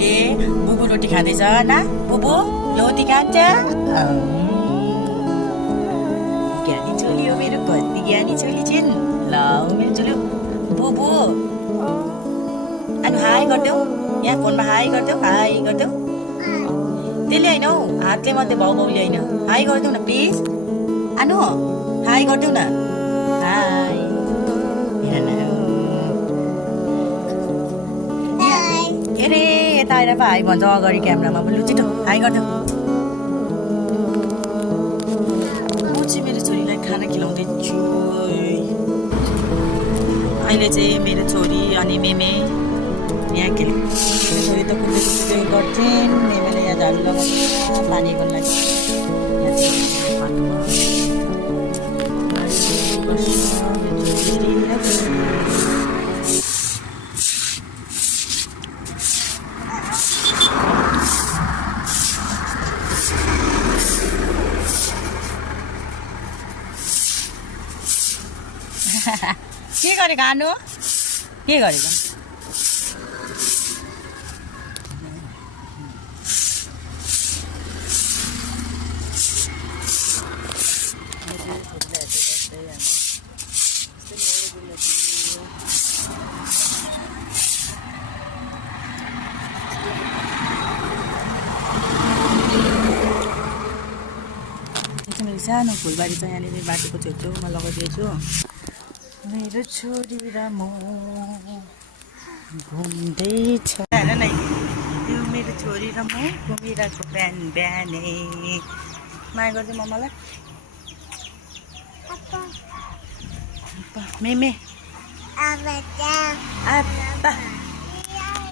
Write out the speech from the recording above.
ले बुबु रोटी खाँदैछ ना बुबु रोटी खान्छ ज्ञानी छोरी हो मेरो कति ज्ञानी छोरी छिन् ल मेरो छोरी बुबु अनि हाई गरिदेऊ यहाँ फोनमा हाई गरिदेऊ त्यसले होइन हौ हातले मात्रै भाउ भाउले होइन हाई गरिदेऊ न प्लिज आनु हाई गरिदेऊ न हाई के अरे यता आएर पो हाई भन्छ अगाडि क्यामेरामा पनि लु छिटो हाई गरिदेऊ म चाहिँ मेरो छोरीलाई खाना खिलाउँदैछु अहिले चाहिँ मेरो छोरी अनि मेमे यहाँ के मेरो छोरी त कुद्दै गर्छिन् मेमेले यहाँ झाडु लगाउँछ पानीको लागि यहाँ के गरेको आनु के गरेको मेरो सानो फुलबारी छ यहाँनिर बाटोको छेउछेउमा लगाइदिएछु मेरो छोरी र म घुम्दैछ हेर न यो मेरो छोरी र म घुमिरहेको बिहानै माया गर्छु मम्मालाई मेमे आप्पा